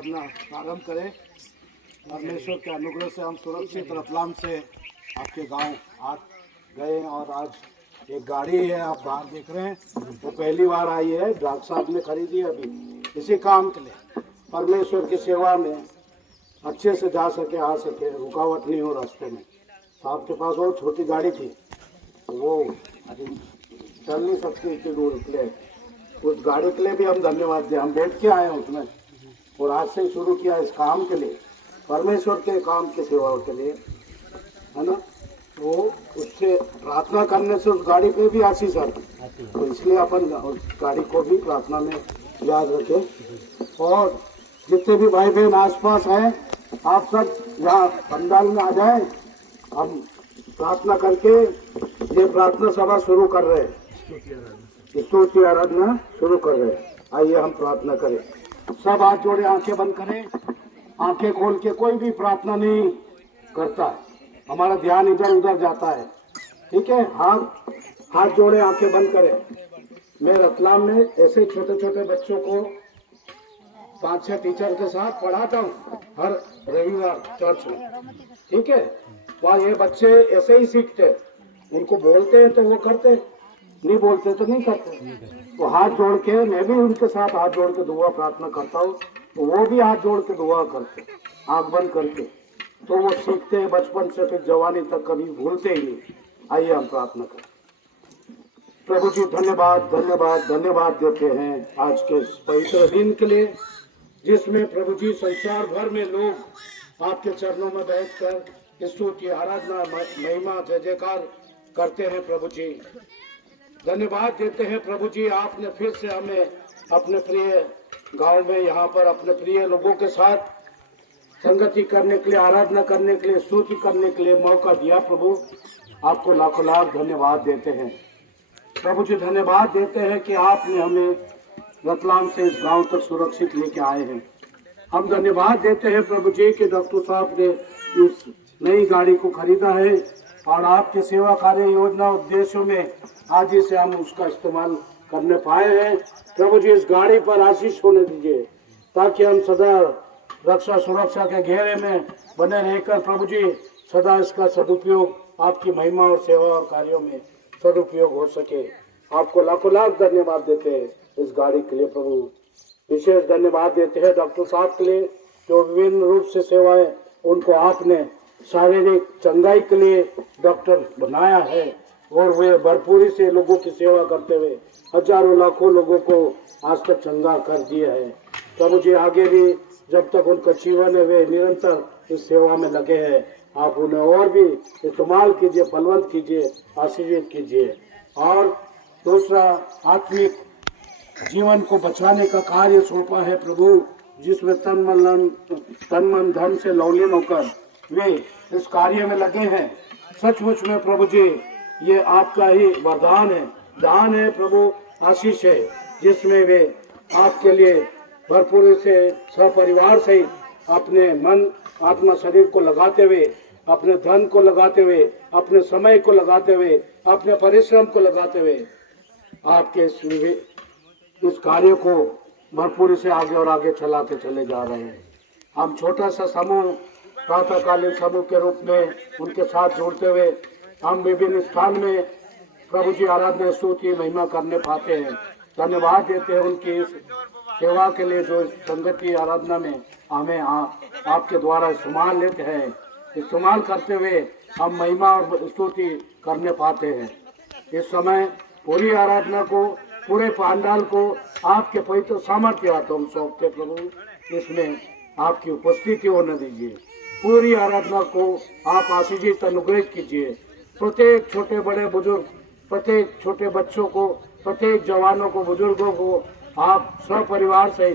आराधना प्रारंभ करें। परमेश्वर के अनुग्रह से हम सुरक्षित रतलाम से आपके गांव आ गए और आज एक गाड़ी है, आप बाहर देख रहे हैं, वो पहली बार आई है। डॉक्टर साहब ने खरीदी है अभी इसी काम के लिए, परमेश्वर की सेवा में अच्छे से जा सके, आ सके, रुकावट नहीं हो रास्ते में। साहब के पास वो छोटी गाड़ी थी तो वो अभी चल नहीं सकती इतनी दूर के लिए, उस गाड़ी के लिए भी हम धन्यवाद दें। हम बैठ के आए हैं उसमें और आज से शुरू किया इस काम के लिए, परमेश्वर के काम की सेवा के लिए, है ना। तो उससे प्रार्थना करने से उस गाड़ी पे भी आशीष आती है, तो इसलिए अपन उस गाड़ी को भी प्रार्थना में याद रखें। और जितने भी भाई बहन आसपास हैं, आप सब यहाँ पंडाल में आ जाएं। हम प्रार्थना करके ये प्रार्थना सभा शुरू कर रहे हैं, स्तुति आराधना शुरू कर रहे हैं। आइए हम प्रार्थना करें। सब हाथ जोड़े, आंखें बंद करें। आंखें खोल के कोई भी प्रार्थना नहीं करता, हमारा ध्यान इधर उधर जाता है, ठीक है। हाथ जोड़े, आंखें बंद करें। मैं रतलाम में ऐसे छोटे छोटे बच्चों को 5-6 टीचर के साथ पढ़ाता हूँ हर रविवार चर्च में, ठीक है। वहाँ ये बच्चे ऐसे ही सीखते, उनको बोलते हैं तो वो करते, नहीं बोलते तो नहीं करते। तो हाथ जोड़ के मैं भी उनके साथ हाथ जोड़ के दुआ प्रार्थना करता हूँ, तो वो भी हाथ जोड़ के दुआ करते, आँख बंद करके। तो वो सीखते हैं बचपन से फिर जवानी तक, कभी भूलते ही नहीं। आइए हम प्रार्थना करें। प्रभु जी धन्यवाद धन्यवाद धन्यवाद देते हैं आज के इस पवित्र दिन के लिए, जिसमें प्रभु जी संसार भर में लोग आपके चरणों में बैठकर स्तुति आराधना महिमा जय जयकार करते हैं। प्रभु जी धन्यवाद देते हैं। प्रभु जी आपने फिर से हमें अपने प्रिय गांव में यहाँ पर अपने प्रिय लोगों के साथ संगति करने के लिए, आराधना करने के लिए, स्तुति करने के लिए मौका दिया। प्रभु आपको लाखों लाख धन्यवाद देते हैं। प्रभु जी धन्यवाद देते हैं कि आपने हमें रतलाम से इस गांव तक सुरक्षित लेके आए हैं। हम धन्यवाद देते हैं प्रभु जी कि डॉक्टर साहब ने इस नई गाड़ी को खरीदा है और आपके सेवा कार्य योजना उद्देश्यों में आज ही से हम उसका इस्तेमाल करने पाए हैं। प्रभु जी इस गाड़ी पर आशीष होने दीजिए, ताकि हम सदा रक्षा सुरक्षा के घेरे में बने रहकर प्रभु जी सदा इसका सदुपयोग आपकी महिमा और सेवा और कार्यों में सदुपयोग हो सके। आपको लाखों लाख धन्यवाद देते हैं इस गाड़ी के लिए। प्रभु विशेष धन्यवाद देते हैं डॉक्टर साहब के लिए, जो विभिन्न रूप से सेवाएं उनको आपने शारीरिक चंगाई के लिए डॉक्टर बनाया है और वे भरपूरी से लोगों की सेवा करते हुए हजारों लाखों लोगों को आज तक चंगा कर दिए हैं। प्रभु जी आगे भी जब तक उनका जीवन है वे निरंतर इस सेवा में लगे हैं। आप उन्हें और भी इस्तेमाल कीजिए, बलवंत कीजिए, आशीर्वाद कीजिए। और दूसरा आत्मिक जीवन को बचाने का कार्य सौंपा है प्रभु, जिसमें तन मन धन से लौलीन होकर वे इस कार्य में लगे हैं। सचमुच में प्रभु जी ये आपका ही वरदान है, दान है प्रभु, आशीष है, जिसमें वे आपके लिए भरपूर से सपरिवार से अपने मन आत्मा शरीर को लगाते हुए, अपने धन को लगाते हुए, अपने समय को लगाते हुए, अपने परिश्रम को लगाते हुए आपके इस कार्य को भरपूरी से आगे और आगे चलाते चले जा रहे हैं। हम छोटा सा समूह, प्रातःकालीन समूह के रूप में उनके साथ जुड़ते हुए हम विभिन्न स्थान में प्रभु जी आराधना स्तुति महिमा करने पाते हैं। धन्यवाद देते हैं उनकी इस सेवा के लिए, जो संगति आराधना में हमें आपके द्वारा इस्तेमाल लेते हैं, इस्तेमाल करते हुए हम महिमा और स्तुति करने पाते हैं। इस समय पूरी आराधना को, पूरे पंडाल को आपके पवित्र सामर्थ्य हाथों में सौंपते प्रभु, इसमें आपकी उपस्थिति होने दीजिए। पूरी आराधना को आप आशीषित अनुग्रहित कीजिए। प्रत्येक छोटे बड़े बुजुर्ग, प्रत्येक छोटे बच्चों को, प्रत्येक जवानों को, बुजुर्गों को आप सपरिवार से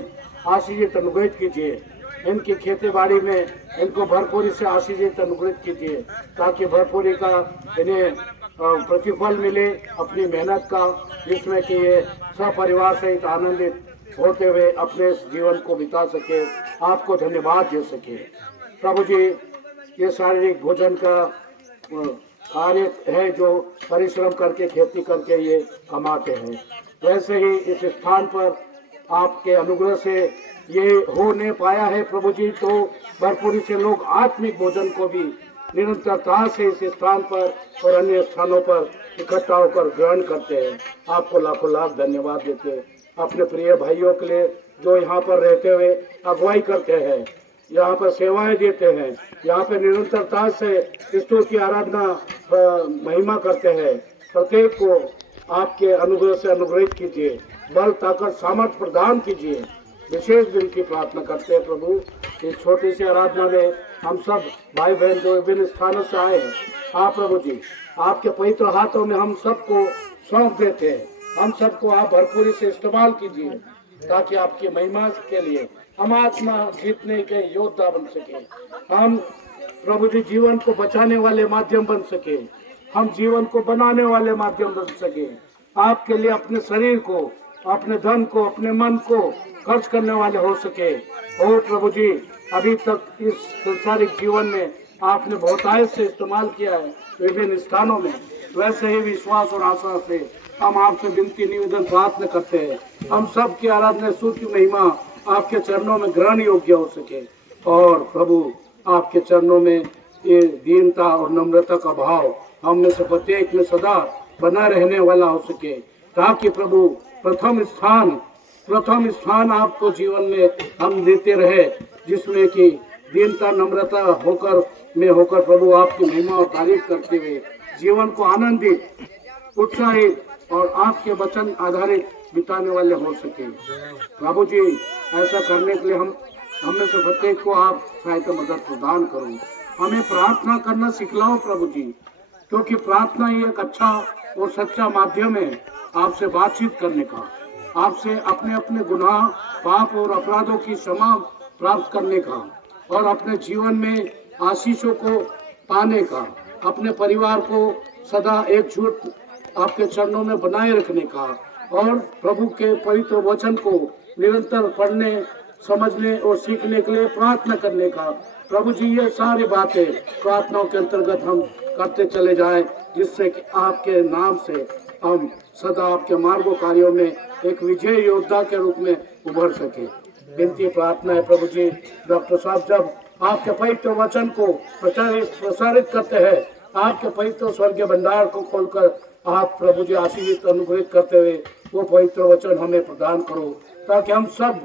आशीषित अनुग्रहित कीजिए। इनकी खेती बाड़ी में इनको भरपूरी से आशीषित अनुग्रहित कीजिए, ताकि भरपूरी का इन्हें प्रतिफल मिले अपनी मेहनत का, जिसमें कि ये सपरिवार सहित आनंदित होते हुए अपने जीवन को बिता सके, आपको धन्यवाद दे सके। प्रभु जी ये शारीरिक भोजन का कार्य है जो परिश्रम करके खेती करके ये कमाते हैं, वैसे ही इस स्थान पर आपके अनुग्रह से ये हो नहीं पाया है प्रभु जी, तो भरपूरी से लोग आत्मिक भोजन को भी निरंतरता से इस स्थान पर और अन्य स्थानों पर इकट्ठा होकर ग्रहण करते हैं। आपको लाखों लाख धन्यवाद देते हैं अपने प्रिय भाइयों के लिए जो यहाँ पर रहते हुए अगुवाई करते हैं, यहाँ पर सेवाएं देते हैं, यहाँ पर निरंतरता से ईश्वर की आराधना महिमा करते हैं। प्रत्येक को आपके अनुग्रह से अनुग्रहित कीजिए, बल ताकत सामर्थ्य प्रदान कीजिए। विशेष दिन की प्रार्थना करते हैं प्रभु, इस छोटी सी आराधना में हम सब भाई बहन जो विभिन्न स्थानों से आए हैं, आप प्रभु जी आपके पवित्र हाथों में हम सबको सौंप देते हैं। हम सबको आप भरपूरी से इस्तेमाल कीजिए ताकि आपकी महिमा के लिए हम आत्मा जीतने के योद्धा बन सके। हम प्रभु जी जीवन को बचाने वाले माध्यम बन सके, हम जीवन को बनाने वाले माध्यम बन सके। आपके लिए अपने शरीर को, अपने धन को, अपने मन को खर्च करने वाले हो सके। ओ प्रभु जी, अभी तक इस संसारिक जीवन में आपने बहुतायत से इस्तेमाल किया है विभिन्न स्थानों में, वैसे ही विश्वास और आशा से हम आपसे विनती निवेदन प्रार्थना करते हैं। हम सब की आराधना स्तुति महिमा आपके चरणों में ग्रहण योग्य हो सके और प्रभु आपके चरणों में ये दीनता और नम्रता का भाव हम में से प्रत्येक में सदा बना रहने वाला हो सके, ताकि प्रभु प्रथम स्थान आपको जीवन में हम देते रहे, जिसमें कि दीनता नम्रता होकर प्रभु आपकी महिमा और तारीफ करते हुए जीवन को आनंदित, उत्साहित और आपके वचन आधारित बिताने वाले हो सके। प्रभु जी ऐसा करने के लिए हम में से प्रत्येक को आप सहायता मदद प्रदान करो। हमें प्रार्थना करना सिखलाओ प्रभु जी, क्योंकि प्रार्थना ही एक अच्छा और सच्चा माध्यम है आपसे बातचीत करने का, आपसे अपने अपने गुनाह पाप और अपराधों की क्षमा प्राप्त करने का और अपने जीवन में आशीषों को पाने का, अपने परिवार को सदा एकजुट आपके चरणों में बनाए रखने का और प्रभु के पवित्र वचन को निरंतर पढ़ने, समझने और सीखने के लिए प्रार्थना करने का। प्रभु जी ये सारी बातें प्रार्थनाओं के अंतर्गत हम करते चले जाएं, जिससे कि आपके नाम से हम सदा आपके मार्गों कार्यों में एक विजय योद्धा के रूप में उभर सके। विनती प्रार्थना है प्रभु जी, डॉक्टर साहब जब आपके पवित्र वचन को प्रसारित करते हैं, आपके पवित्र स्वर्गीय भंडार को खोलकर आप प्रभु जी आशीर्वाद अनुग्रहित करते हुए वो पवित्र वचन हमें प्रदान करो, ताकि हम सब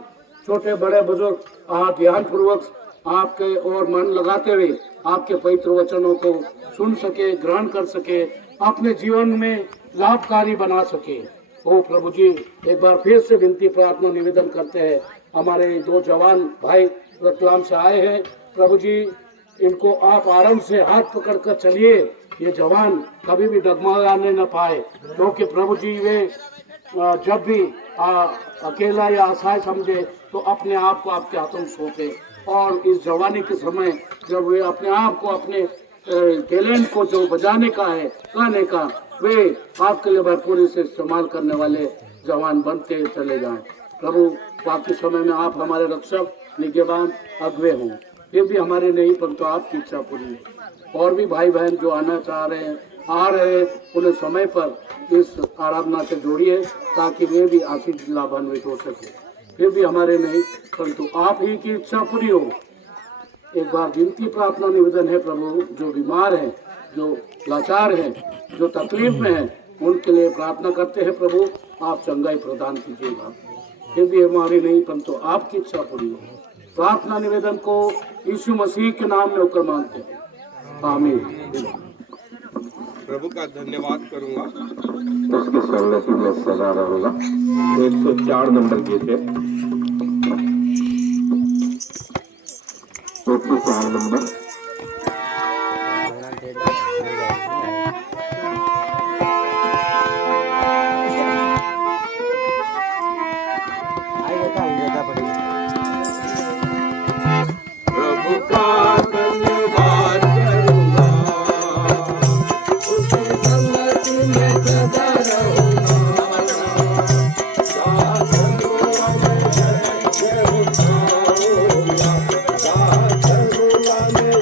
छोटे बड़े बुजुर्ग आप ध्यान पूर्वक आपके और मन लगाते हुए आपके पवित्र वचनों को सुन सके, ग्रहण कर सके, अपने जीवन में लाभकारी बना सके। ओ प्रभु जी एक बार फिर से विनती प्रार्थना निवेदन करते हैं, हमारे दो जवान भाई रतलाम से आए हैं प्रभु जी, इनको आप आराम से हाथ पकड़ कर चलिए, ये जवान कभी भी डगमगाने न पाए, क्योंकि प्रभु जी वे जब भी अकेला या असहाय समझे तो अपने आप को आपके हाथों में सौंपे और इस जवानी के समय जब वे अपने आप को अपने टैलेंट को जो बजाने का है, गाने का, वे आपके लिए भरपूरी से इस्तेमाल करने वाले जवान बनते चले जाएं। प्रभु बाकी समय में आप हमारे रक्षक निगहबान अगुवे हों, फिर भी हमारे नहीं परंतु आपकी इच्छा पूरी हो। और भी भाई बहन जो आना चाह रहे हैं, आ रहे हैं, उन्हें समय पर इस आराधना से जोड़िए ताकि वे भी आशीष लाभान्वित हो सके। फिर भी हमारे नहीं परंतु आप ही की इच्छा पूरी हो। एक बार विनती प्रार्थना निवेदन है प्रभु, जो बीमार हैं, जो लाचार हैं, जो तकलीफ में हैं, उनके लिए प्रार्थना करते हैं प्रभु, आप चंगाई प्रदान कीजिएगा। फिर भी हमारी नहीं परंतु आपकी इच्छा पूरी हो। प्रार्थना निवेदन को यीशु मसीह के नाम में होकर मांगते हैं, आमीन। प्रभु का धन्यवाद करूंगा। उसके संगति में सदा रहूंगा। 104 नंबर गीत है, 104 नंबर। प्रभु का धन्यवाद करूंगा, उसकी संगति में सदा रहूंगा। साधुआ में शरण उठाऊंगा, साधुआ में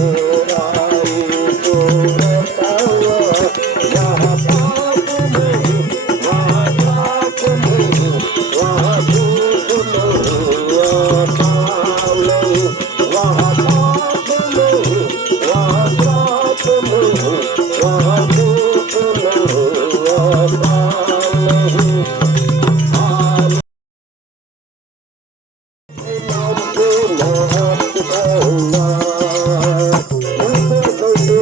Oh रहूंगा मैं तो सब कुछ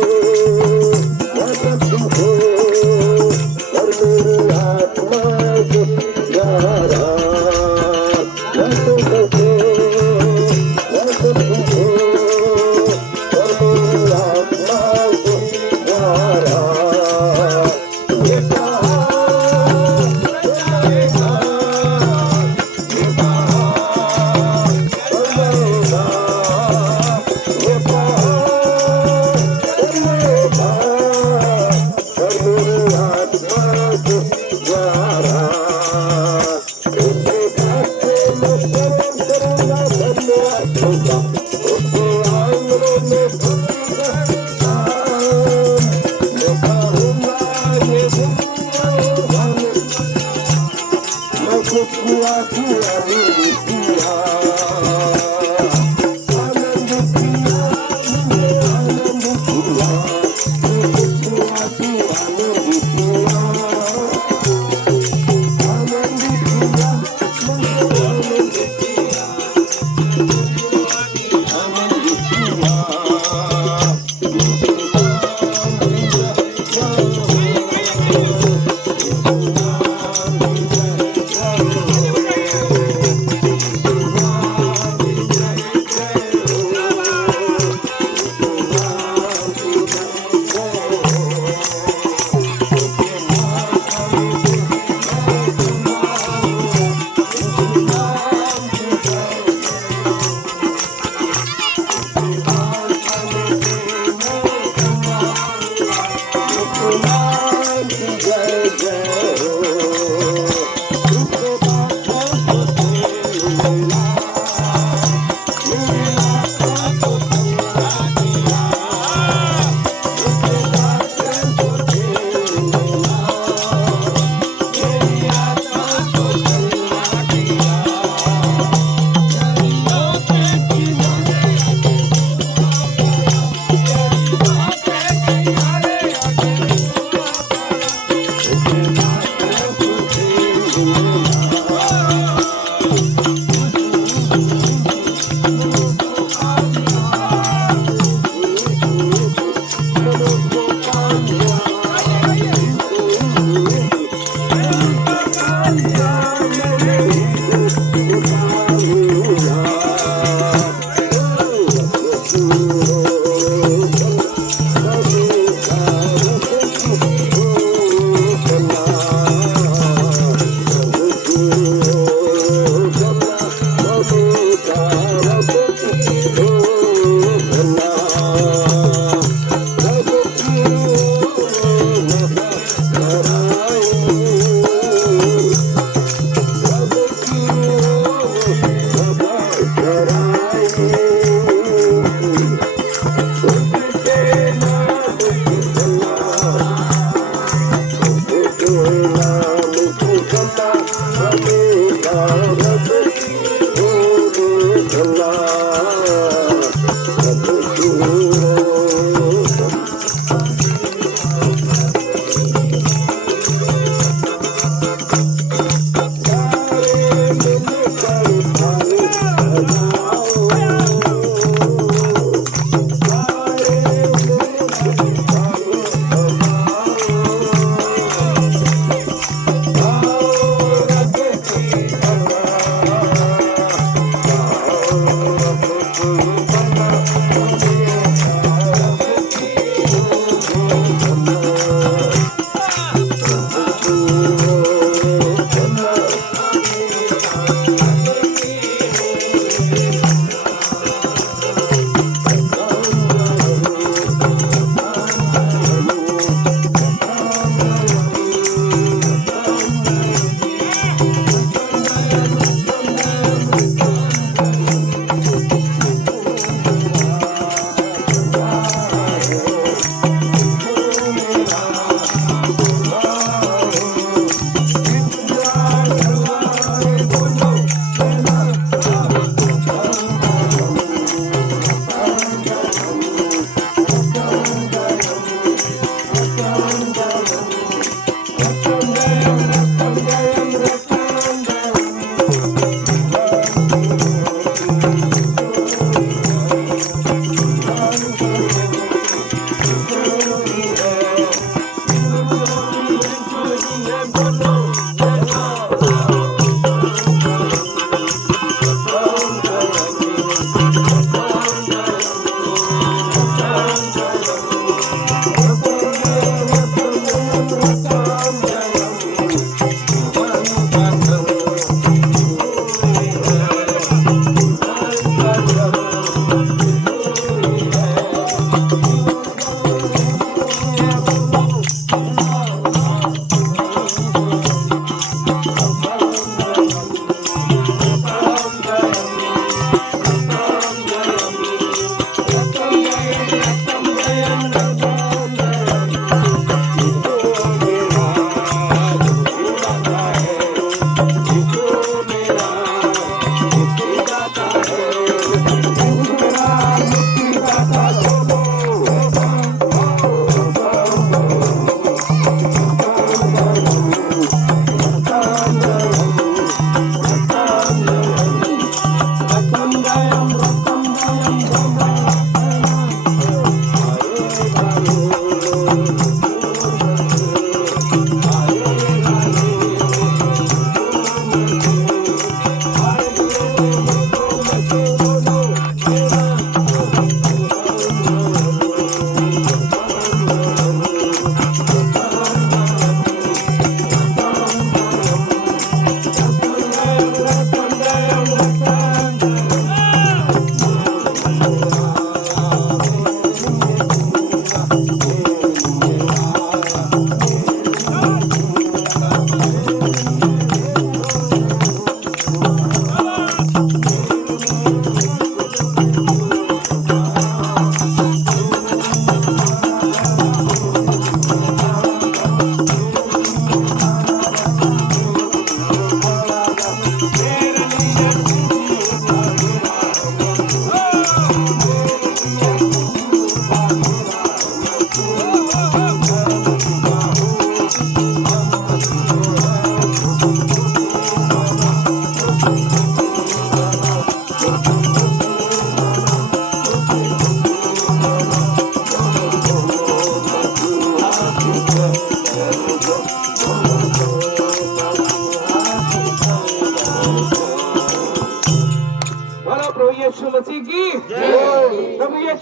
हूँ और मेरी आत्मा से प्यारा मैं तो सब कुछ हूँ और मेरी आत्मा से प्यारा ये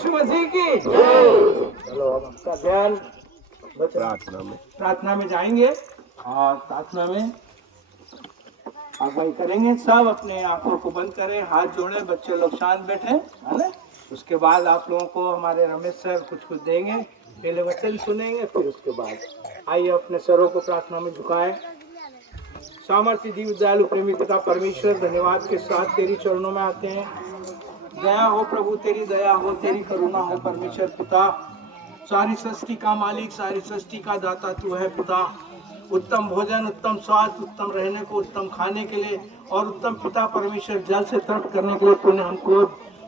यीशु मसीह की। चलो अब आपका ध्यान प्रार्थना में जाएंगे और प्रार्थना में आगवाई करेंगे। सब अपने आंखों को बंद करें, हाथ जोड़े, बच्चे लोग शांत बैठे, है ना। उसके बाद आप लोगों को हमारे रमेश सर कुछ देंगे, पहले वचन सुनेंगे, फिर उसके बाद आइए अपने सरों को प्रार्थना में झुकाएं। सामर्थ्य दीव दयालु प्रेमी पिता परमेश्वर, धन्यवाद के साथ तेरी चरणों में आते हैं। दया हो प्रभु, तेरी दया हो, तेरी करुणा हो परमेश्वर पिता। सारी सृष्टि का मालिक, सारी सृष्टि का दाता तू है पिता। उत्तम भोजन, उत्तम स्वाद, उत्तम रहने को, उत्तम खाने के लिए और उत्तम पिता परमेश्वर जल से तृप्त करने के लिए तूने हमको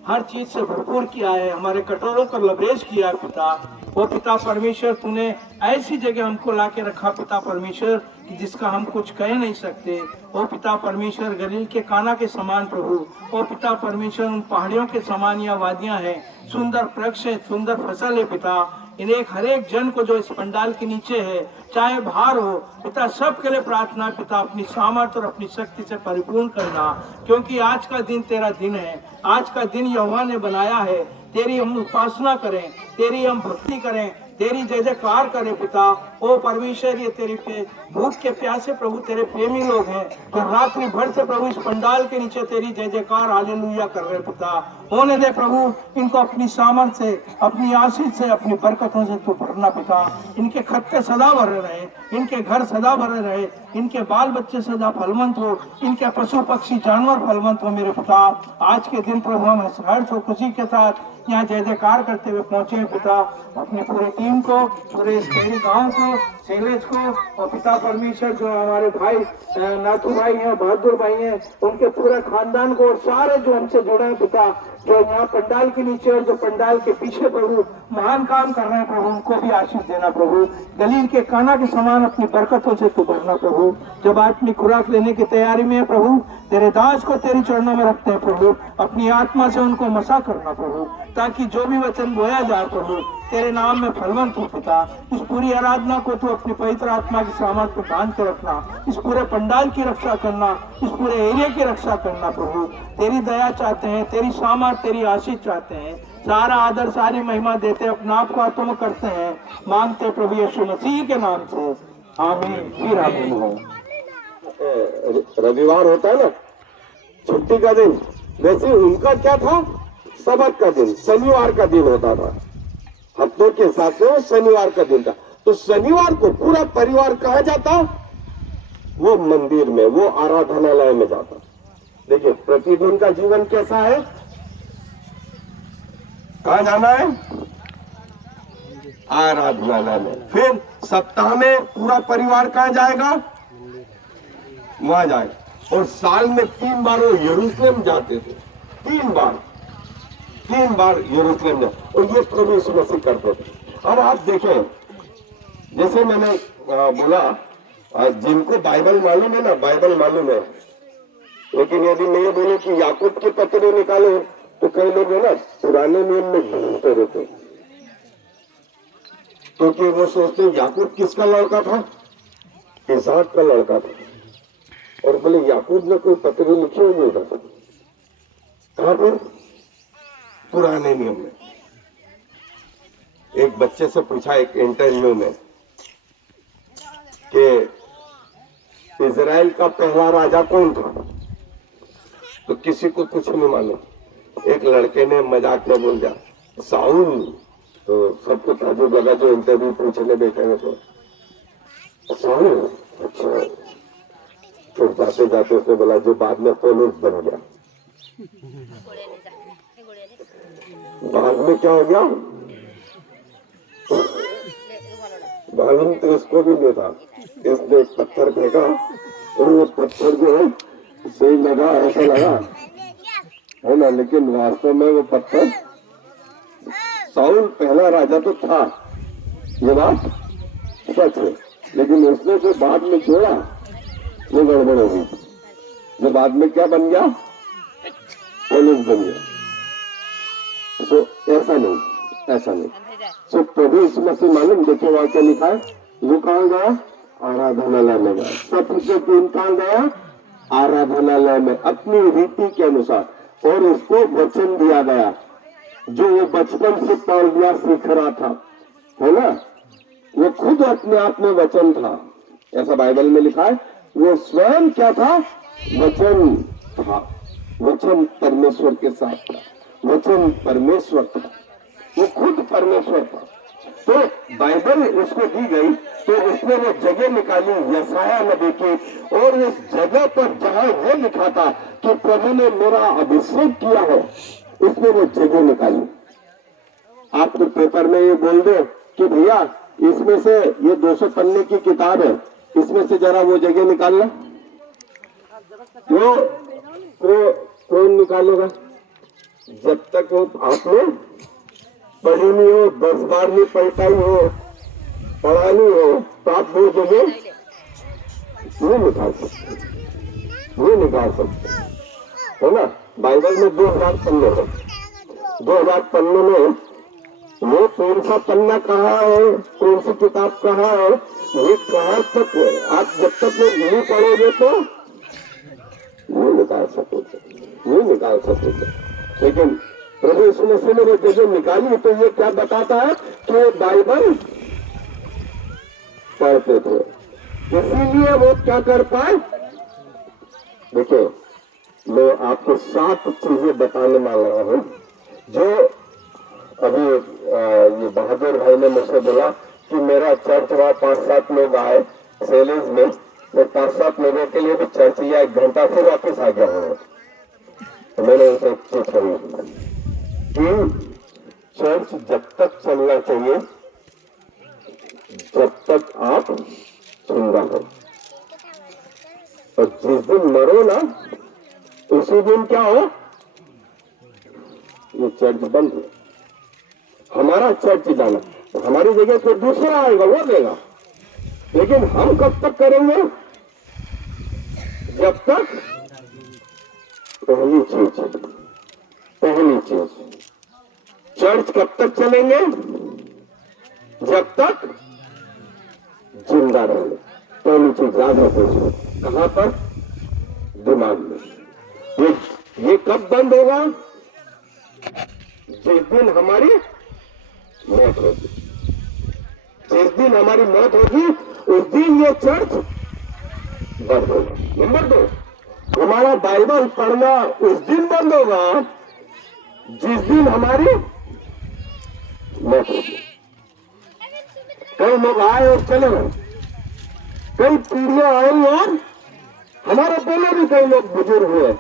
हर चीज से भरपूर किया है। हमारे कटोरों पर लबरेज किया है पिता। वो पिता परमेश्वर तूने ऐसी जगह हमको लाके रखा पिता परमेश्वर कि जिसका हम कुछ कह नहीं सकते। ओ पिता परमेश्वर, गलील के काना के समान प्रभु, ओ पिता परमेश्वर उन पहाड़ियों के समान या वादियां हैं, सुंदर वृक्ष है, सुंदर फसल है पिता। इन्हें हर एक जन को जो इस पंडाल के नीचे है, चाहे बाहर हो पिता, सब के लिए प्रार्थना पिता, अपनी सामर्थ और अपनी शक्ति से परिपूर्ण करना, क्योंकि आज का दिन तेरा दिन है। आज का दिन यहोवा ने बनाया है। तेरी हम उपासना करें, तेरी हम भक्ति करें, तेरी जय जयकार करें पिता। ओ परमेश्वर, ये तेरे पे भूख के प्यासे प्रभु तेरे प्रेमी लोग हैं, तो रात्रि भर से प्रभु इस पंडाल के नीचे तेरी जय जयकार हालेलुया कर रहे पिता। होने दे प्रभु, इनको अपनी सामर्थ से, अपनी आशीष से, अपनी बरकतों से तू भरना पिता। इनके खत्ते सदा भरे रहे, इनके घर सदा भरे रहे, इनके बाल बच्चे सदा फलवंत हो, इनके पशु पक्षी जानवर फलवंत हो मेरे पिता। आज के दिन प्रभु हम हर्ष और खुशी के साथ यहाँ जय जयकार करते हुए पहुंचे पिता। अपनी पूरी टीम को, पूरे इस खेड़ी गाँव को, शैलेश को, और पिता परमेश्वर जो हमारे भाई नाथू भाई हैं, बहादुर भाई हैं, उनके पूरे खानदान को और सारे जो हमसे जुड़े हैं पिता, जो यहाँ पंडाल के नीचे और जो पंडाल के पीछे प्रभु महान काम कर रहे हैं प्रभु, उनको भी आशीष देना प्रभु। गलील के काना के समान अपनी बरकतों से तू भरना प्रभु। जब आत्मिक खुराक लेने की तैयारी में है प्रभु, तेरे दास को तेरी चरणों में रखते हैं प्रभु। अपनी आत्मा से उनको मसा करना प्रभु, ताकि जो भी वचन बोया जाए प्रभु तेरे नाम में फलवंत हो पिता। इस पूरी आराधना को तू अपनी पवित्र आत्मा की सामर्थ को बांध कर रखना। इस पूरे पंडाल की रक्षा करना, इस पूरे एरिया की रक्षा करना प्रभु। तेरी दया चाहते हैं, तेरी सामर्थ, तेरी आशीष चाहते हैं। सारा आदर, सारी महिमा देते, अपने आप को आत्म करते हैं, मांगते प्रभु यीशु मसीह के नाम से, आमीन। फिर आमीन हो। रविवार होता है ना, छुट्टी का दिन, वैसे उनका क्या था, सबत का दिन, शनिवार का दिन होता था। हफ्तों के हिसाब से शनिवार का दिन था। तो शनिवार को पूरा परिवार कहाँ जाता, वो मंदिर में, वो आराधनालय में जाता। देखिए प्रतिदिन का जीवन कैसा है, कहाँ जाना है, आराधनालय में। फिर सप्ताह में पूरा परिवार कहाँ जाएगा, वहां जाएगा। और साल में 3 बार वो यरूशलेम जाते थे, 3 बार यरूशलेम में, और ये प्रभु यीशु मसीह करते थे। अब आप देखें, जैसे मैंने बोला, जिनको बाइबल मालूम है ना, बाइबल मालूम है, लेकिन यदि मैं ये बोलूं कि याकूब के पत्रे निकालो, तो कई लोग है ना पुराने नियम में ढूंढते रहते, क्योंकि वो सोचते हैं याकूब किसका लड़का था, इसहाक का लड़का था। और बोले याकूब ने कोई पत्र लिखे हुए नहीं था, कहां पर, पुराने नियम में। एक बच्चे से पूछा एक इंटरव्यू में कि इजराइल का पहला राजा कौन था, तो किसी को कुछ नहीं मालूम। एक लड़के ने मजाक में बोल दिया साउल, तो सबको ताजुब लगा जो इंटरव्यू पूछने बैठे हैं, तो साउल, अच्छा। तो जाते जाते उसने बोला जो बाद में पौलुस बन गया। बाद में क्या हो गया मालूम तो इसको भी नहीं था। इसने एक पत्थर फेंका और वो पत्थर जो है सही लगा, ऐसा लगा है ना, लेकिन वास्तव में वो पत्थर, साउल पहला राजा तो था, ये बात सच है, लेकिन उसने जो बाद में जोड़ा वो गड़बड़ हो गई। जो बाद में क्या बन गया, पौलुस बन गया। तो ऐसा नहीं। तो प्रभु यीशु मसीह मालूम, देखिए वहां क्या लिखा है, वो कहाँ गया, आराधनालय में गया। सब से तीन कहाँ गया, आराधनालय में, अपनी रीति के अनुसार। और उसको वचन दिया गया जो वो बचपन से पाल दिया सीख रहा था, है ना, वो खुद अपने आप में वचन था, ऐसा बाइबल में लिखा है। वो स्वयं क्या था? वचन था। वचन परमेश्वर के साथ था, वचन परमेश्वर था, वो खुद परमेश्वर था। तो बाइबल उसको दी गई तो उसने वो जगह निकाली यशायाह नबी की, और उस जगह पर जहां ये लिखा था कि प्रभु ने मेरा अभिषेक किया है, उसने वो जगह निकाली। आप तो पेपर में ये बोल दो कि भैया इसमें से ये 200 पन्ने की किताब है, इसमें से जरा वो जगह निकालना, वो कौन निकालेगा? जब तक वो आपने पढ़ी नहीं हो, 10 बार नहीं पढ़ाई हो, पढ़ा नहीं हो, तो आप वो जगह नहीं निकाल सकते, नहीं निकाल सकते, है ना। बाइबल में 2000 पन्ने है, 2000 पन्ने में वो कौन सा पन्ना कहाँ है, कौन सी किताब कहाँ है, ये कहाँ तक आप जब तक वो नहीं पढ़ोगे तो नहीं निकाल सकोगे, नहीं निकाल सकोगे। लेकिन प्रभु यीशु मसीह ने वो जगह निकाली तो ये क्या बताता है कि बाइबल पढ़ते थे, इसीलिए वो क्या कर पाए। देखो, मैं आपको 7 चीजें बताने वाला हूँ जो अभी ये बहादुर भाई ने मुझसे बोला कि मेरा चर्च वहाँ 5-7 लोग आए सेलेज में, तो 5-7 लोगों के लिए भी चर्च लिया, 1 घंटा से वापस आ गया हूँ। तो मैंने उनसे एक चीज कही कि चर्च जब तक चलना चाहिए जब तक आप जिंदा हो, और जिस दिन मरो ना उसी दिन क्या हो, ये चर्च बंद हो। हमारा चर्च जाना, हमारी जगह कोई दूसरा आएगा वो देगा, लेकिन हम कब तक करेंगे? जब तक पहली चीज चर्च कब तक चलेंगे? जब तक जिंदा रहेंगे। पहली चीज याद रखो, कहां पर? दिमाग में। ये कब बंद होगा? जिस दिन हमारी मौत होगी, जिस दिन हमारी मौत होगी उस दिन ये चर्च बंद होगा। नंबर 2, हमारा बाइबल पढ़ना उस दिन बंद होगा जिस दिन हमारी मौत होगी। कई लोग आए और चले गए, कई पीढ़ियां आई और हमारे पहले भी कई लोग बुजुर्ग हुए,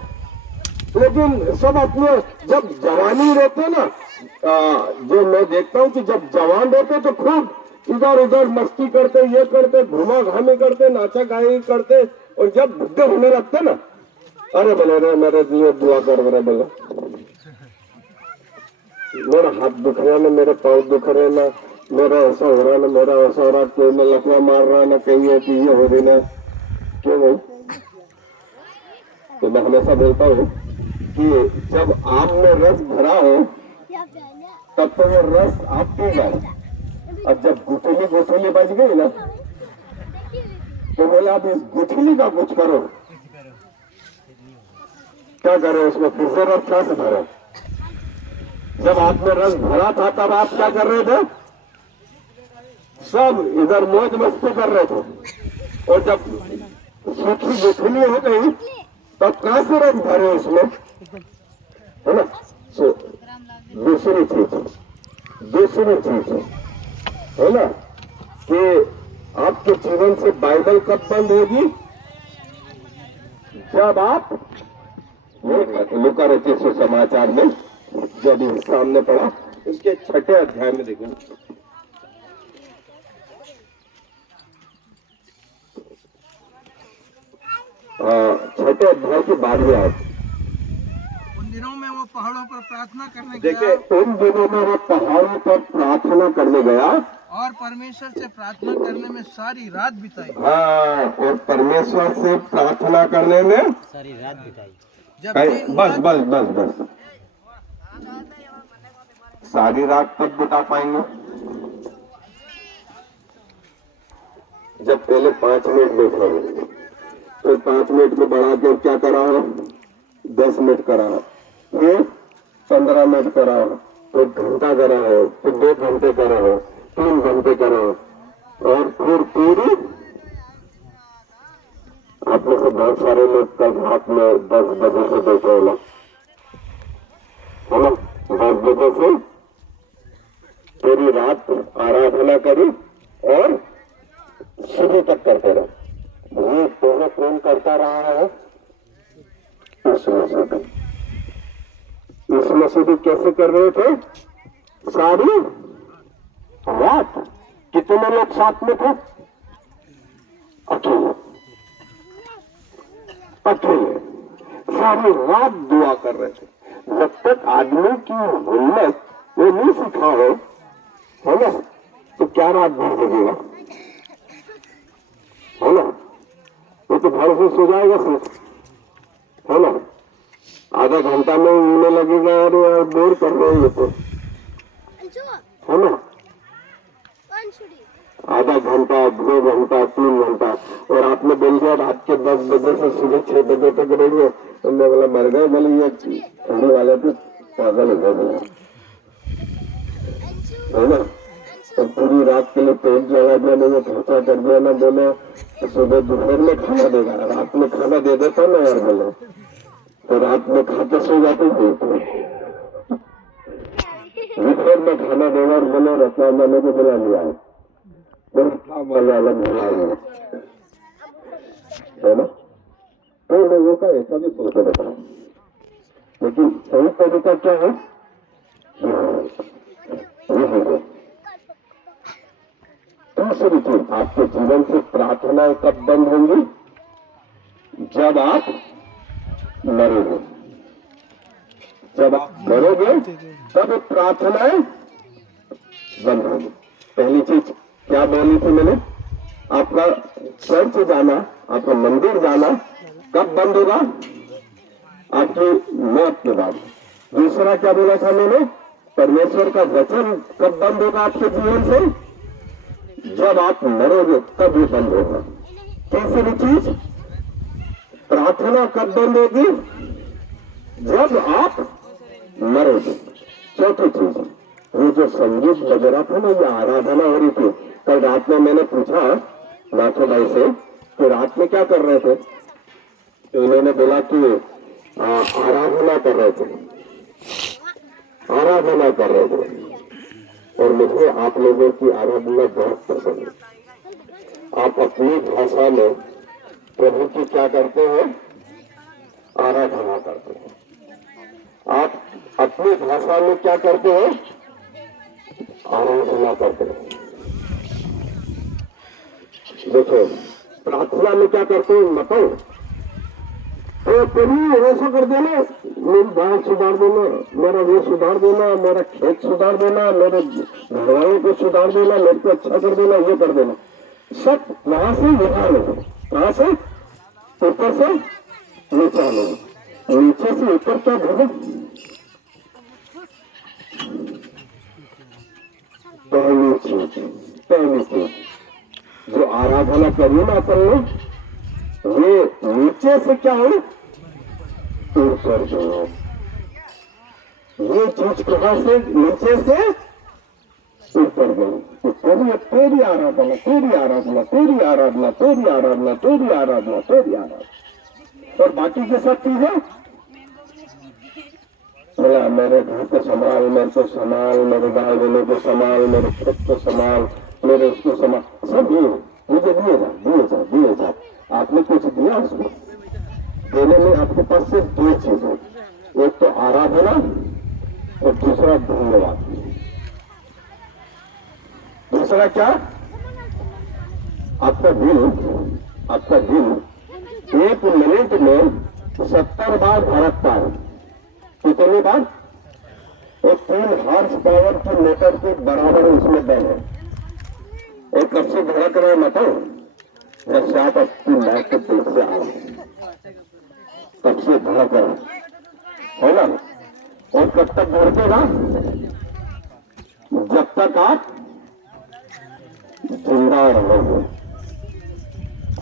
लेकिन सब अपने जब जवानी रहते ना, जो मैं देखता हूँ कि जब जवान रहते तो खूब इधर उधर मस्ती करते, ये करते, घुमा घामी करते, नाचा गाई करते, और जब बुढ़े होने लगते ना, अरे बोले रे मेरे लिए दुआ कर रहे, बोले मेरा हाथ दुख रहा ना, मेरे पाँव दुख रहे ना, मेरा ऐसा हो रहा ना, मेरा ऐसा हो रहा, कोई में लकवा मार रहा ना, कहीं ये चीजें हो रही ना, क्यों नहीं? तो मैं हमेशा बोलता हूँ कि जब आम में रस भरा हो तब तो वो रस आप पी जाए, और जब गुठली बच गई ना तो बोले आप इस गुठली का कुछ करो। क्या करें उसमें? प्रिजर्व क्या से भरे? जब आप में रस भरा था तब आप क्या कर रहे थे? सब इधर मौज मस्ती कर रहे थे, और जब सूखी गुठली हो गई तब कहां से रस भरे उसमें, है ना। दूसरी चीज है ना कि आपके जीवन से बाइबल कब बंद होगी? जब आप लूका रचित सुसमाचार में जब सामने पढ़ा उसके 6ठे अध्याय में देखो, छठे अध्याय की 12वीं आयत। उन दिनों में वो पहाड़ों पर प्रार्थना करने देखिए, गया, उन दिनों में वो पहाड़ों पर प्रार्थना करने गया, और परमेश्वर से प्रार्थना करने में सारी रात बिताई। हाँ, और परमेश्वर से प्रार्थना करने में सारी रात बिताई। बस सारी रात तक बिता पाएंगे? जब पहले 5 मिनट बैठा हो तो 5 मिनट में बढ़ा के क्या करा हो? 10 मिनट करा हो, फिर 15 मिनट करा हो, एक घंटा करा है, फिर 2 घंटे करा है, 3 घंटे करा है, और फिर पूरी आप में से बहुत सारे लोग कल रात में 10 बजे से बैठे हो लोग, है ना, 10 बजे से पूरी रात आराधना करी और सुबह तक करते रहे। ये पहले कौन करता रहा है? इस मसीदी कैसे कर रहे थे? सारी रात। कितने लोग साथ में थे? अकेले अकेले सारी रात दुआ कर रहे थे। जब तक आदमी की हिम्मत वो नहीं सीखा है ना, तो क्या रात भर जगेगा, है ना? वो तो घर से सो जाएगा सिर्फ, है ना? आधा घंटा में उन्हें लगेगा अरे यार बोर कर रहे हैं ये तो, है ना? आधा घंटा, 2 घंटा, 3 घंटा, और आपने बोल दिया रात के 10 बजे से सुबह 6 बजे तक रहेंगे, तो मैं बोला मर गए, बोले ये ठंडी वाले तो पागल हो गए, है ना? तो पूरी रात के लिए पेट जला दिया, नहीं खर्चा कर दिया ना, बोले सुबह दोपहर में खाना देगा, रात में खाना दे देता ना यार, बोले तो रात में खाते सो जाते थे, दोपहर में खाना देगा और बोले रत्ना वाले को बुला लिया है, वाला अलग बुला लिया, है ना? तो लोगों का ऐसा भी सोच रहता है, लेकिन सही तरीका क्या है? दूसरी चीज, आपके जीवन से प्रार्थनाएं कब बंद होंगी? जब आप मरोगे। जब आप मरोगे तब प्रार्थनाएं बंद होगी। पहली चीज क्या बोली थी मैंने? आपका चर्च जाना, आपका मंदिर जाना कब बंद होगा? आपकी मौत के बाद। दूसरा क्या बोला था मैंने? परमेश्वर का वचन कब बंद होगा आपके जीवन से? जब आप मरोगे तब ये बंद होगा। तीसरी चीज, प्रार्थना कब बंद होगी? जब आप मरोगे। चौथी चीज, वो जो संगीत वगैरह था ना, ये आराधना हो रही थी, कल रात में मैंने पूछा नाथो भाई से कि रात में क्या कर रहे थे, तो इन्होंने बोला कि आराधना कर रहे थे, आराधना कर रहे थे। और मुझे आप लोगों की आराधना बहुत पसंद है। आप अपनी भाषा में प्रभु की क्या करते हैं? आराधना करते हैं। आप अपनी भाषा में क्या करते हैं? आराधना करते हैं। देखो, प्रार्थना में क्या करते हैं बताओ? तो प्रभु ऐसा कर देना, मेरी बात सुधार देना, मेरा ये सुधार देना, मेरा खेत सुधार देना, मेरे घरवालों को सुधार देना, मेरे को अच्छा कर देना, ये कर देना। सब वहां से यहाँ लो, कहां से? ऊपर से नीचे लो, नीचे से ऊपर क्या भेजो? पहली चीज जो आराधना करिए ना अपन लोग, ये नीचे से क्या हो? ऊपर जो ये चीज कहां से? नीचे से ऊपर गई। तो करिए तेरी आराधना, तेरी आराधना, तेरी आराधना, तेरी आराधना, तेरी आराधना, तेरी आराधना। और बाकी की सब चीजें बोला मेरे घर को संभाल, मेरे को संभाल, मेरे गाय बने को संभाल, मेरे खेत को संभाल, मेरे उसको संभाल, सब ये मुझे दिए जा, दिए जा, दिए जा। आपने कुछ दिया उसको? देने में आपके पास सिर्फ 2 चीज है, एक तो आराधना और दूसरा धन्यवाद। दूसरा क्या? आपका दिल 1 मिनट में 70 बार धड़कता है। कितनी बार? एक 3 हॉर्स पावर की मोटर के बराबर उसमें दम है। और कब से धड़क रहा है बताओ? जब से आप अपनी मां के पेट से आए तब से धड़क रहा है ना? और कब तक धड़केगा? जब तक आप जिंदा रहोगे।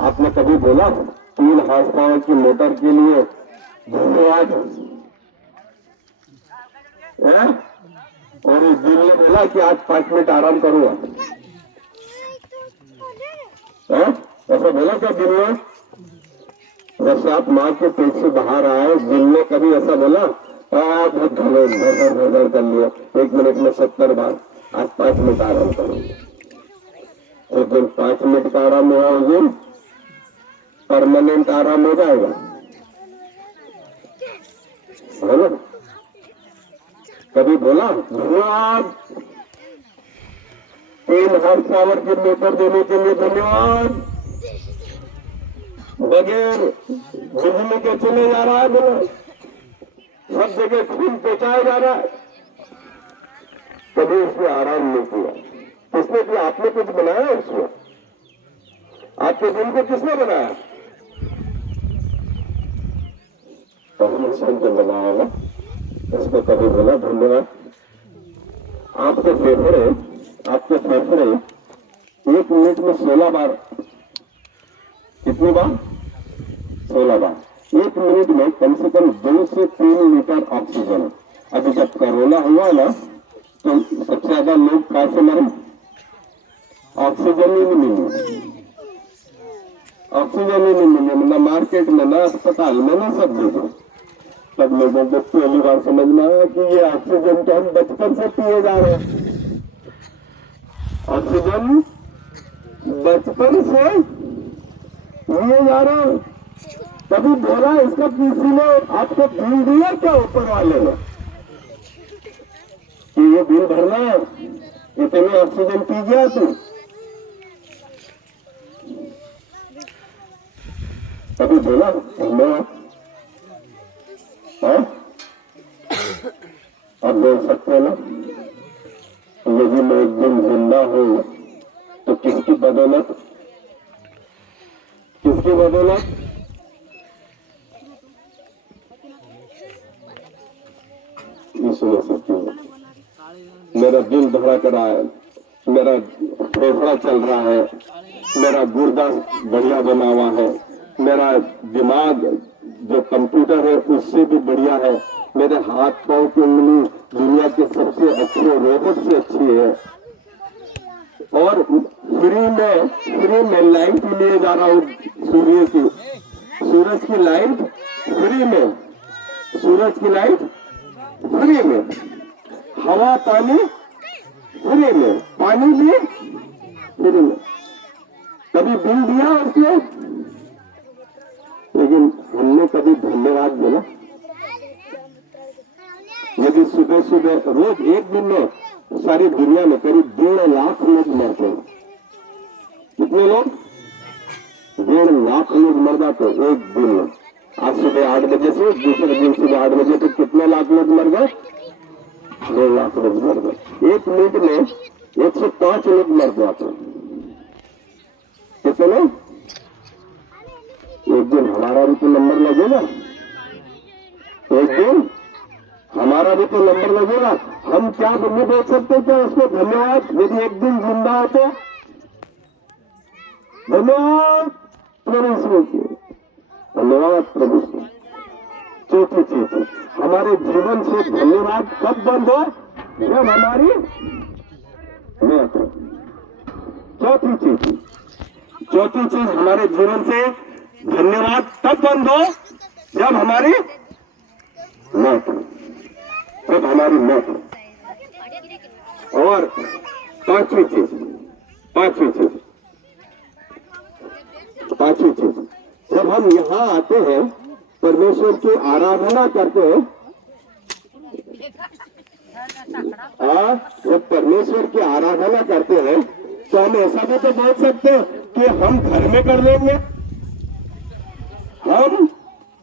आपने कभी बोला 3 हॉर्स पावर की मोटर के लिए धन्यवाद? और उस दिल ने बोला कि आज 5 मिनट आराम करूंगा। ऐसा बोला क्या दिल ने? जैसे आप माँ के पेट से बाहर आए, दिल ने कभी ऐसा बोला बहुत धर कर लिया 1 मिनट में 70 बार, आज 5 मिनट आराम करूंगा। एक दिन 5 मिनट का आराम हुआ, उस दिन परमानेंट आराम हो जाएगा, है ना? कभी बोला धन्यवाद 3 हॉर्स पावर की मोटर देने के लिए धन्यवाद, बगैर बिजली के चले जा रहा है, बोले सब जगह खून पहुंचाया जा रहा है। कभी उसने आराम नहीं किया। किसने किया? आपने कुछ बनाया उसको? आपके दिल को किसने बनाया? परमेश्वर ने बनाया ना। इसको कभी बोला धन्यवाद। आपके फेफड़े 1 मिनट में 16 बार, कितनी बार? 16 बार। 1 मिनट में कम से कम 2 से 3 लीटर ऑक्सीजन। अभी जब कोरोना हुआ ना, तो सबसे ज्यादा लोग कहाँ से मरे? ऑक्सीजन ही नहीं मिली, ऑक्सीजन ही नहीं मिली, ना मार्केट में, ना अस्पताल में, ना सब जगह। सब लोगों को पहली बार समझ में आया कि ये ऑक्सीजन तो हम बचपन से पिए जा रहे हैं, ऑक्सीजन बचपन से पिए जा रहे हैं। कभी बोला इसका किसी ने आपको बिल दिया क्या ऊपर वाले ने कि ये बिल भरना है, इतने ऑक्सीजन पी गया तू? कभी बोला धन्यवाद? अब बोल सकते ना, यदि मैं एक दिन जिंदा हूं तो किसकी बदौलत? किसकी बदौलत? सुन सकती हूँ। मेरा दिल धड़क रहा है, मेरा फेफड़ा चल रहा है, मेरा गुर्दा बढ़िया बना हुआ है, मेरा दिमाग जो कंप्यूटर है उससे भी बढ़िया है, मेरे हाथ पांव की उंगली दुनिया के सबसे अच्छे रोबोट से अच्छी है, और फ्री में लाइट लिए जा रहा हूँ सूरज की लाइट फ्री में, सूरज की लाइट फ्री में, हवा पानी फ्री में, पानी भी फ्री में। कभी बिल दिया उसने? लेकिन हमने कभी धन्यवाद बोला? यदि सुबह सुबह रोज एक दिन में सारी दुनिया में करीब 1.5 लाख लोग मरते हैं। कितने लोग? 1.5 लाख लोग मर जाते एक दिन में। आज सुबह 8 बजे से दूसरे दिन सुबह 8 बजे तक कितने लाख लोग मर गए? 2 लाख लोग मर गए। 1 मिनट में 105 लोग मर जाते। कितने? एक दिन हमारा भी तो नंबर लगेगा, एक दिन हमारा भी तो नंबर लगेगा। हम क्या नहीं बोल सकते क्या उसको धन्यवाद? यदि एक दिन जिंदा हो तो धन्यवाद प्रभु श्री, धन्यवाद प्रभु श्री। चौथी चीज, हमारे जीवन से धन्यवाद कब बंद हो? जब हमारी मौत हो। चौथी चीज हमारे जीवन से धन्यवाद तब बंद हो जब हमारी मौत हो, जब हमारी मौत हो। और पांचवी चीज, जब हम यहाँ आते हैं परमेश्वर की आराधना करते हैं, जब परमेश्वर की आराधना करते हैं तो हम ऐसा भी तो बोल सकते हैं कि हम घर में कर लेंगे, हम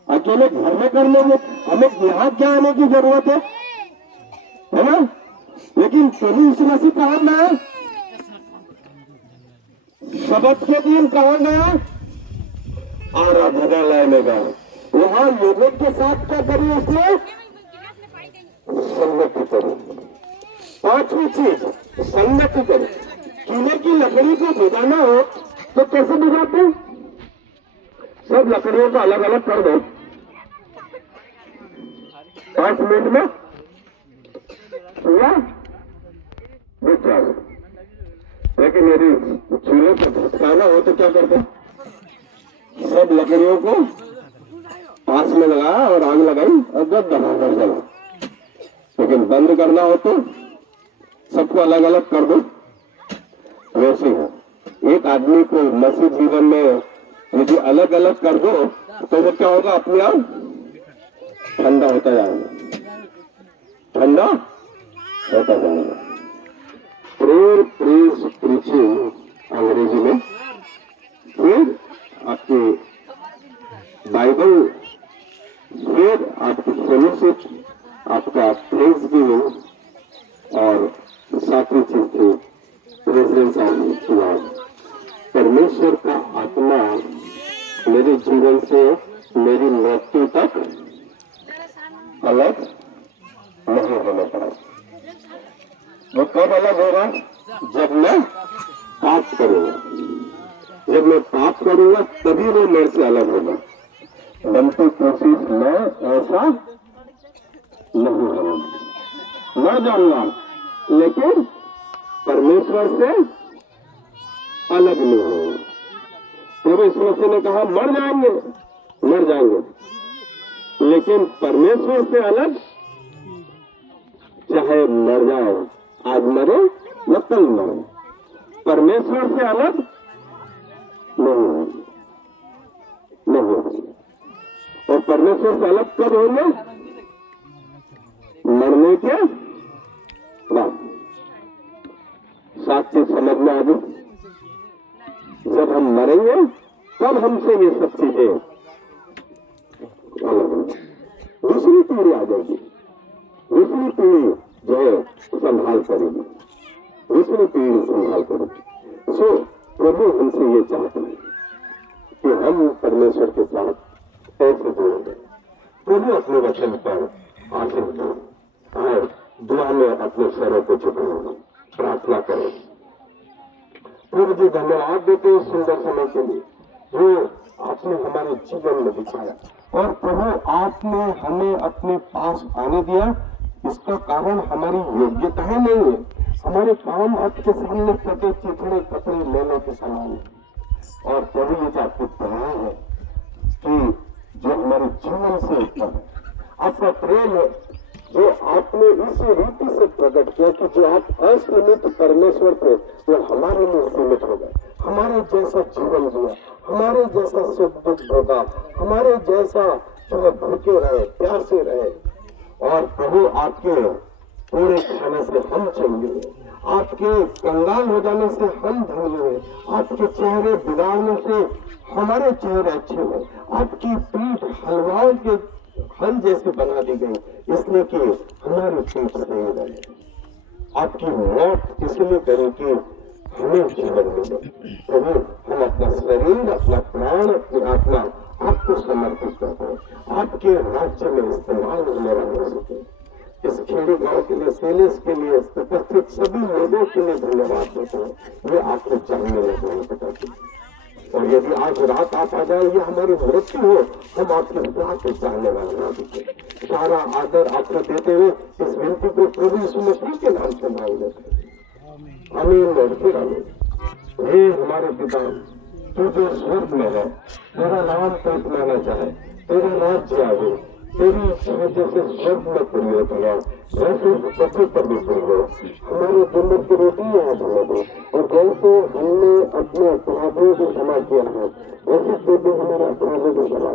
अकेले घर में कर लेंगे, हमें यहाँ क्या आने की जरूरत है ना? लेकिन प्रभु यीशु मसीह कहाँ गया? शब्द के दिन कहाँ गया? आराधनालय में गया। वहां लोगों के साथ क्या करी उसने? संगति करी। पांचवी चीज संगति करी। कीले की लकड़ी को भिगाना हो तो कैसे भिगाते? सब लकड़ियों को अलग अलग कर दो, 5 मिनट में हुआ रुक जाओ। लेकिन यदि चूल्हे पर भटकाना हो तो क्या करते? सब लकड़ियों को पास में लगाया और आग लगाई और जब धमाकर जला। लेकिन बंद करना हो तो सबको अलग अलग कर दो। वैसे ही एक आदमी को मसीह जीवन में यदि अलग अलग कर दो तो वो क्या होगा? अपने आप ठंडा होता जाएगा, ठंडा होता जाएगा। प्रेयर प्रेज प्रीचिंग अंग्रेजी में, फिर आपकी बाइबल, फिर आपकी फेलोशिप, आपका थैंक्सगिविंग और सातवीं चीज थी प्रेजेंस ऑफ गॉड। परमेश्वर का आत्मा मेरे जीवन से मेरी मृत्यु तक अलग नहीं होने पड़ा। वो कब अलग होगा? जब मैं पाप करूंगा। जब मैं पाप करूंगा तभी वो मेरे से अलग होगा। बनती कोशिश में ऐसा नहीं होगा। मर जाऊंगा लेकिन परमेश्वर से अलग नहीं होगा। प्रभु यीशु मसीह ने कहा मर जाएंगे लेकिन परमेश्वर से अलग चाहे मर जाए, आज मरे या कल मरे, परमेश्वर से अलग नहीं होंगे। और परमेश्वर से अलग कब होंगे? मरने के बाद। साथ चीज समझ में आ गई। जब हम मरेंगे तब हमसे ये सब चीजें अलग होंगी। दूसरी पीढ़ी आ जाएगी, दूसरी पीढ़ी जो है संभाल करेगी, दूसरी पीढ़ी संभाल करेगी। सो प्रभु हमसे ये चाहते हैं कि हम परमेश्वर के साथ ऐसे जुड़ेंगे। प्रभु अपने वचन पर आशीष दें और दुआ में अपने सरों को झुकाएंगे, प्रार्थना करें। प्रभु जी धन्यवाद देते हैं सुंदर समय के लिए जो आपने हमारे जीवन में दिखाया। और प्रभु आपने हमें अपने पास आने दिया, इसका कारण हमारी योग्यताएं नहीं है। हमारे काम आपके सामने फटे चिथड़े कपड़े लेने के समान है। और प्रभु ये आपकी दया है कि जो हमारे जीवन से ऊपर है, आपका प्रेम है जो आपने इसी रीति से प्रकट किया कि जो आप असीमित परमेश्वर थे वो हमारे में सीमित हो गए। हमारे जैसा जीवन जिया, हमारे जैसा सुख दुख भोगा, हमारे जैसा जो है भूखे रहे, प्यासे रहे। और प्रभु आपके पूरे खाने से हम चंगे हुए, आपके कंगाल हो जाने से हम धनी हुए, आपके चेहरे बिगाड़ने से हमारे चेहरे अच्छे हुए, आपकी पीठ हलवाओं के हल जैसे बना दी गई इसलिए कि हमारी पीठ सही रहे। आपकी मौत इसलिए करें कि हमें जीवन मिले। प्रभु हम अपना शरीर, अपना प्राण, अपनी आत्मा आपको समर्पित करते हैं, आपके राज्य में इस्तेमाल होने वाले हो सके। इस खेड़ी गांव के लिए, सेलेस के लिए उपस्थित सभी लोगों के लिए धन्यवाद देते हैं। ये आपको जानने लगे पिताजी। और यदि आज रात आप आ जाए या हमारी मृत्यु हो, हम आपके प्यार को जानने वाले ना दिखे। सारा आदर आपको देते हुए इस विनती को प्रभु यीशु मसीह के नाम से मांग लेते हैं। आमीन और फिर आमीन। हे हमारे पिता, तू जो स्वर्ग में है, तेरा नाम पवित्र माना जाए, तेरा राज्य आवे, तेरी इच्छा जैसे स्वर्ग में पूरी होती है वैसे पृथ्वी पर भी पूरी हो। हमारे दिन की रोटी आज हमें दो, और जैसे हमने अपने अपराधियों को क्षमा किया है वैसे तू भी हमारे अपराधों को क्षमा।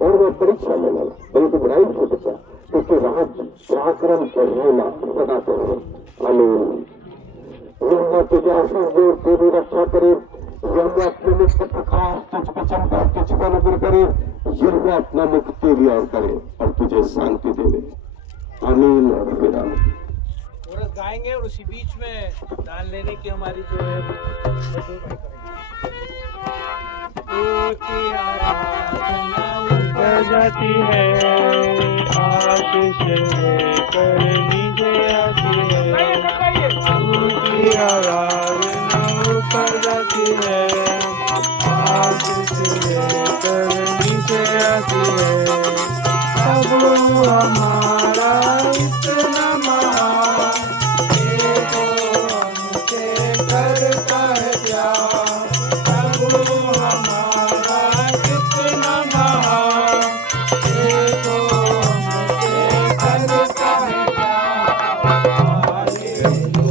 और वह परीक्षा में न बल्कि बुराई से बचा, क्योंकि राज्य पराक्रम करना सदा करो। आमीन। यह तुझे आशीष दे, तेरी रक्षा करे, यह अपने मुख पर प्रकाश तुझ पर चमका, तुझ पर नजर करे, यह अपना मुख तेरी ओर करे और तुझे शांति देवे। आमीन और फिर आमीन। कोरस गाएंगे और उसी बीच में दान लेने की हमारी जो है ऊपर जाती है, आशीष लेकर नीचे आती है, उसकी आराधना ऊपर जाती है, आशीष लेकर नीचे आती है। प्रभु हमारा इतना महान, करता है प्यार, प्रभु हमारा कितना महान, ये तो हमसे करता है प्यार। हालेलुया,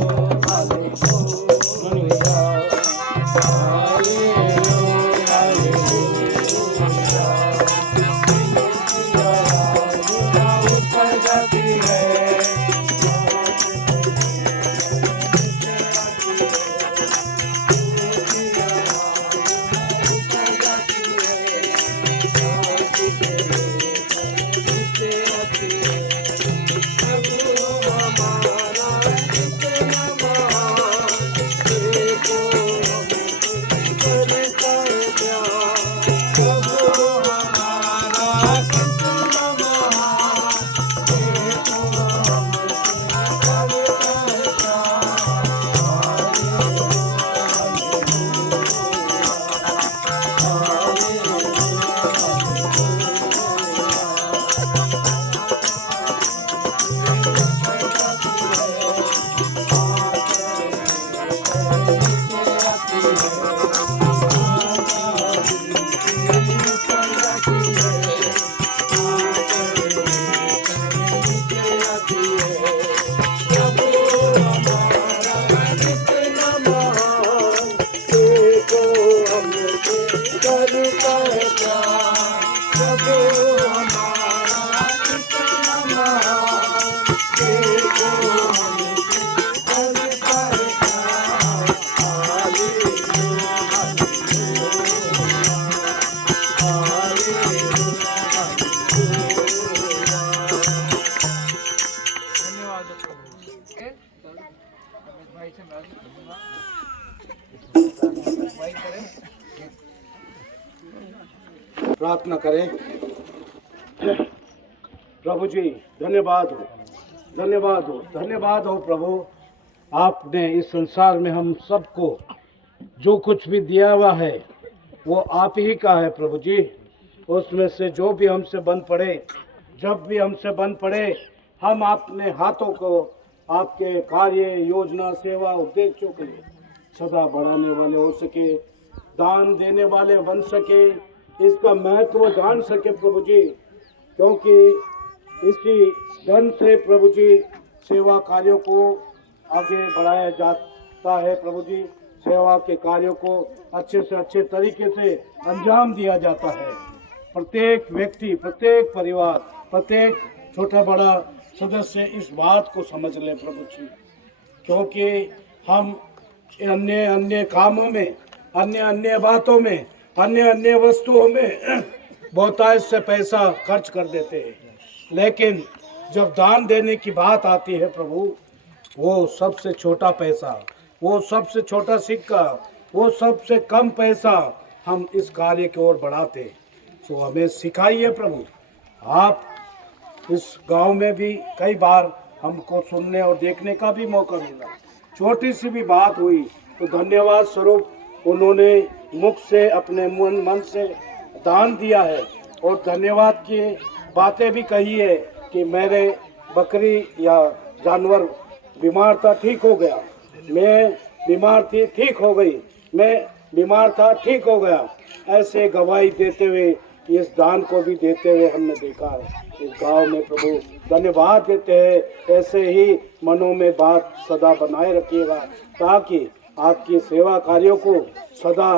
हालेलुया, ऊपर जाती है, प्रार्थना करें। प्रभु जी धन्यवाद हो, धन्यवाद हो, धन्यवाद हो प्रभु। आपने इस संसार में हम सबको जो कुछ भी दिया हुआ है वो आप ही का है प्रभु जी। उसमें से जो भी हमसे बन पड़े, जब भी हमसे बन पड़े, हम अपने हाथों को आपके कार्य, योजना, सेवा, उद्देश्यों के लिए सदा बढ़ाने वाले हो सके, दान देने वाले बन सके, इसका महत्व जान सके प्रभु जी। क्योंकि इसी धन से प्रभु जी सेवा कार्यों को आगे बढ़ाया जाता है प्रभु जी। सेवा के कार्यों को अच्छे से अच्छे तरीके से अंजाम दिया जाता है। प्रत्येक व्यक्ति, प्रत्येक परिवार, प्रत्येक छोटा बड़ा सदस्य इस बात को समझ ले प्रभु जी। क्योंकि हम अन्य अन्य कामों में, अन्य अन्य बातों में, अन्य अन्य वस्तुओं में बहुतायत से पैसा खर्च कर देते हैं, लेकिन जब दान देने की बात आती है प्रभु, वो सबसे छोटा पैसा, वो सबसे छोटा सिक्का, वो सबसे कम पैसा हम इस कार्य की ओर बढ़ाते हैं। तो हमें सिखाइए प्रभु। आप इस गांव में भी कई बार हमको सुनने और देखने का भी मौका मिला। छोटी सी भी बात हुई तो धन्यवाद स्वरूप उन्होंने मुख से, अपने मन से दान दिया है और धन्यवाद की बातें भी कही है कि मेरे बकरी या जानवर बीमार था, ठीक हो गया, मैं बीमार थी, ठीक हो गई, मैं बीमार था, ठीक हो गया। ऐसे गवाही देते हुए, इस दान को भी देते हुए हमने देखा है इस गांव में प्रभु। धन्यवाद देते हैं। ऐसे ही मनों में बात सदा बनाए रखिएगा ताकि आपकी सेवा कार्यों को सदा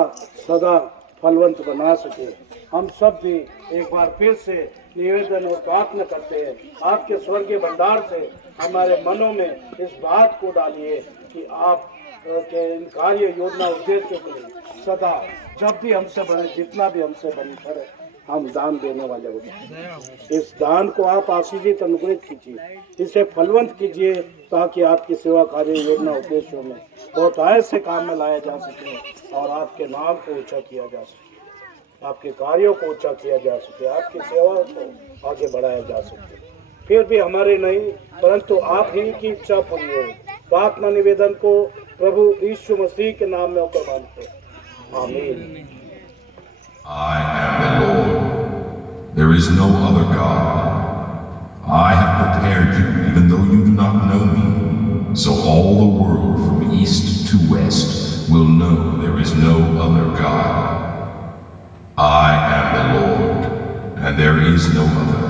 सदा फलवंत बना सके। हम सब भी एक बार फिर से निवेदन और प्रार्थना करते हैं, आपके स्वर्गीय भंडार से हमारे मनों में इस बात को डालिए कि आप के इन कार्य, योजना, उद्देश्यों के लिए सदा जब भी हमसे बने, जितना भी हमसे बनी करे, हम दान देने वाले हो जाए। इस दान को आप आशीषित अनुग्रहित कीजिए, इसे फलवंत कीजिए ताकि आपकी सेवा कार्य, योजना, उद्देश्यों में बहुत आयत से काम में लाया जा सके और आपके नाम को ऊंचा किया जा सके, आपके कार्यों को ऊंचा किया जा सके, आपकी सेवा को आगे बढ़ाया जा सके। फिर भी हमारे नहीं परंतु आप ही की इच्छा पूरी हो। प्रार्थना निवेदन को प्रभु यीशु मसीह के नाम में होकर मानते हैं, आमीन। I am the Lord. There is no other God. I have prepared you even though you do not know me. So all the world from east to west will know there is no other God. I am the Lord, and there is no other.